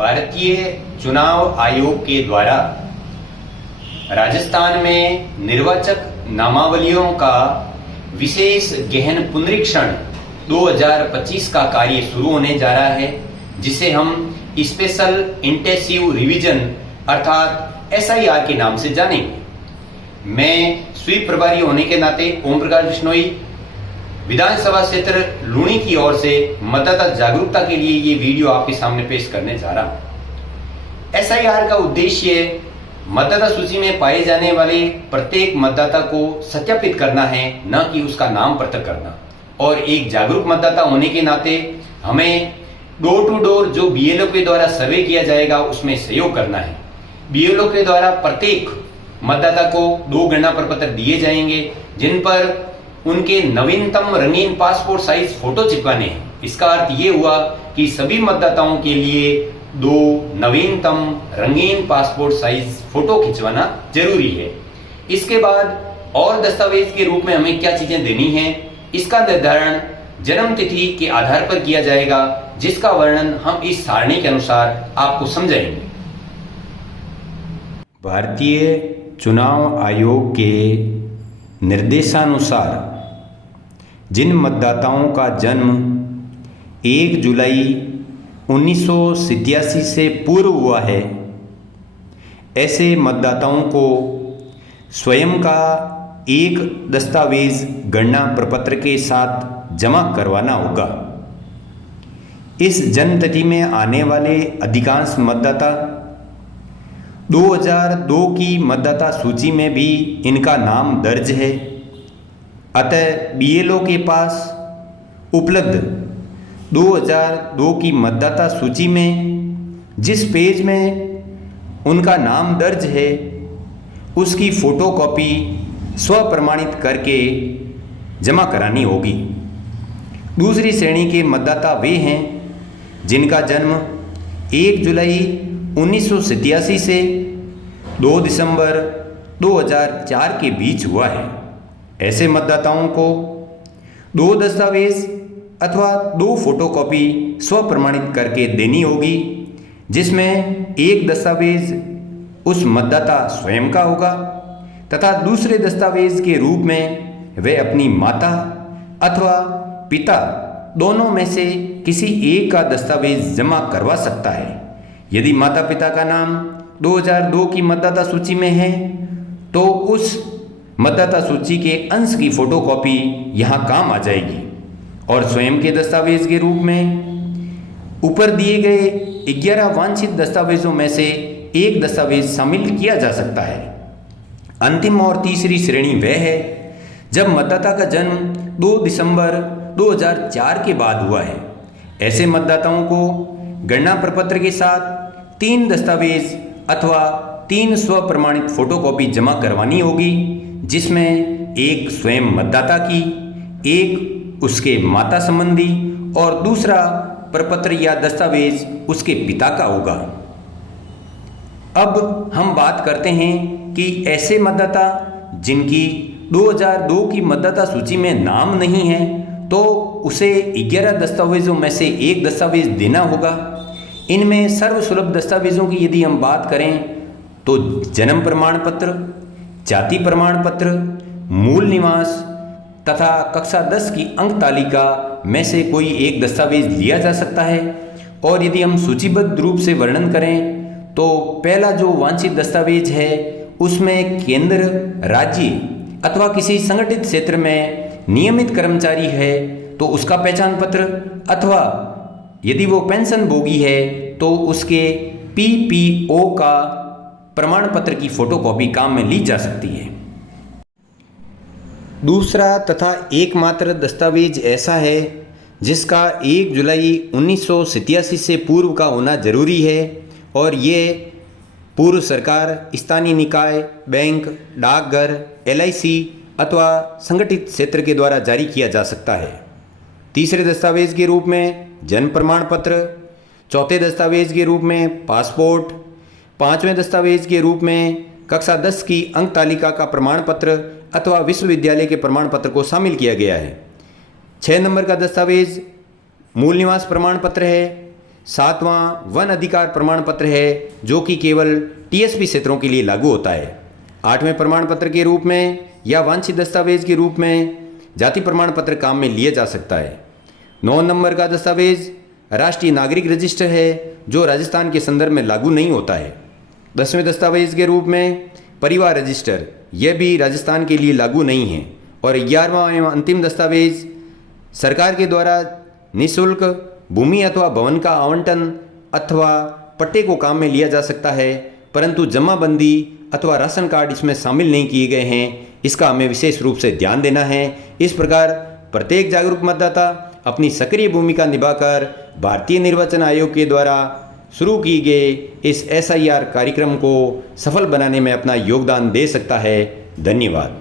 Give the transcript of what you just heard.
भारतीय चुनाव आयोग के द्वारा राजस्थान में निर्वाचक नामावलियों का विशेष गहन पुनरीक्षण 2025 का कार्य शुरू होने जा रहा है, जिसे हम स्पेशल इंटेंसिव रिवीजन अर्थात SIR के नाम से जानेंगे। मैं स्वीप प्रभारी होने के नाते ओम प्रकाश बिश्नोई विधानसभा क्षेत्र लूणी की ओर से मतदाता जागरूकता के लिए ये वीडियो आपके सामने पेश करने जा रहा हूं। SIR का उद्देश्य मतदाता सूची में पाए जाने वाले प्रत्येक मतदाता को सत्यापित करना है, न कि उसका नाम पृथक करना। और एक जागरूक मतदाता होने के नाते हमें डोर टू डोर जो BLO के द्वारा सर्वे किया जाएगा उसमें सहयोग करना है। BLO के द्वारा प्रत्येक मतदाता को 2 गणना प्रपत्र दिए जाएंगे, जिन पर उनके नवीनतम रंगीन पासपोर्ट साइज फोटो चिपकाने हैं। इसका अर्थ ये हुआ कि सभी मतदाताओं के लिए 2 नवीनतम रंगीन पासपोर्ट साइज फोटो खिंचवाना जरूरी है। इसके बाद और दस्तावेज के रूप में हमें क्या चीजें देनी है, इसका निर्धारण जन्म तिथि के आधार पर किया जाएगा, जिसका वर्णन हम इस सारणी के अनुसार आपको समझाएंगे। भारतीय चुनाव आयोग के निर्देशानुसार जिन मतदाताओं का जन्म 1 जुलाई 1987 से पूर्व हुआ है, ऐसे मतदाताओं को स्वयं का एक दस्तावेज गणना प्रपत्र के साथ जमा करवाना होगा। इस जन्मतिथि में आने वाले अधिकांश मतदाता 2002 की मतदाता सूची में भी इनका नाम दर्ज है। अतः BLO के पास उपलब्ध 2002 की मतदाता सूची में जिस पेज में उनका नाम दर्ज है, उसकी फोटोकॉपी स्वप्रमाणित करके जमा करानी होगी। दूसरी श्रेणी के मतदाता वे हैं जिनका जन्म 1 जुलाई 1987 से 2 दिसंबर 2004 के बीच हुआ है। ऐसे मतदाताओं को 2 दस्तावेज अथवा 2 फोटोकॉपी स्वप्रमाणित करके देनी होगी, जिसमें एक दस्तावेज उस मतदाता स्वयं का होगा तथा दूसरे दस्तावेज के रूप में वे अपनी माता अथवा पिता दोनों में से किसी एक का दस्तावेज जमा करवा सकता है। यदि माता पिता का नाम 2002 की मतदाता सूची में है तो उस मतदाता सूची के अंश की फोटोकॉपी यहाँ काम आ जाएगी और स्वयं के दस्तावेज के रूप में ऊपर दिए गए 11 वांछित दस्तावेजों में से एक दस्तावेज शामिल किया जा सकता है। अंतिम और तीसरी श्रेणी वह है जब मतदाता का जन्म 2 दिसंबर 2004 के बाद हुआ है। ऐसे मतदाताओं को गणना प्रपत्र के साथ 3 दस्तावेज अथवा 3 स्वप्रमाणित फोटोकॉपी जमा करवानी होगी, जिसमें एक स्वयं मतदाता की, एक उसके माता संबंधी और दूसरा प्रपत्र या दस्तावेज उसके पिता का होगा। अब हम बात करते हैं कि ऐसे मतदाता जिनकी 2002 की मतदाता सूची में नाम नहीं है तो उसे 11 दस्तावेजों में से एक दस्तावेज देना होगा। इनमें सर्वसुलभ दस्तावेजों की यदि हम बात करें तो जन्म प्रमाण पत्र, जाति प्रमाण पत्र, मूल निवास तथा कक्षा 10 की अंक तालिका में से कोई एक दस्तावेज लिया जा सकता है। और यदि हम सूचीबद्ध रूप से वर्णन करें तो पहला जो वांछित दस्तावेज है उसमें केंद्र, राज्य अथवा किसी संगठित क्षेत्र में नियमित कर्मचारी है तो उसका पहचान पत्र, अथवा यदि वो पेंशन भोगी है तो उसके PPO का प्रमाण पत्र की फोटोकॉपी काम में ली जा सकती है। दूसरा तथा एकमात्र दस्तावेज ऐसा है जिसका 1 जुलाई 1987 से पूर्व का होना जरूरी है और ये पूर्व सरकार, स्थानीय निकाय, बैंक, डाकघर, LIC अथवा संगठित क्षेत्र के द्वारा जारी किया जा सकता है। तीसरे दस्तावेज के रूप में जन्म प्रमाण पत्र, चौथे दस्तावेज के रूप में पासपोर्ट, पांचवें दस्तावेज के रूप में कक्षा 10 की अंक तालिका का प्रमाण पत्र अथवा विश्वविद्यालय के प्रमाण पत्र को शामिल किया गया है। 6 नंबर का दस्तावेज मूल निवास प्रमाण पत्र है। 7वां वन अधिकार प्रमाण पत्र है जो कि केवल टीएसपी क्षेत्रों के लिए लागू होता है। 8वें प्रमाण पत्र के रूप में या वांछित दस्तावेज के रूप में जाति प्रमाण पत्र काम में लिया जा सकता है। 9 नंबर का दस्तावेज राष्ट्रीय नागरिक रजिस्टर है जो राजस्थान के संदर्भ में लागू नहीं होता है। 10वें दस्तावेज के रूप में परिवार रजिस्टर, यह भी राजस्थान के लिए लागू नहीं है। और 11वां एवं अंतिम दस्तावेज सरकार के द्वारा निःशुल्क भूमि अथवा भवन का आवंटन अथवा पट्टे को काम में लिया जा सकता है, परंतु जमाबंदी अथवा राशन कार्ड इसमें शामिल नहीं किए गए हैं। इसका हमें विशेष रूप से ध्यान देना है। इस प्रकार प्रत्येक जागरूक मतदाता अपनी सक्रिय भूमिका निभाकर भारतीय निर्वाचन आयोग के द्वारा शुरू की गए इस SIR कार्यक्रम को सफल बनाने में अपना योगदान दे सकता है। धन्यवाद।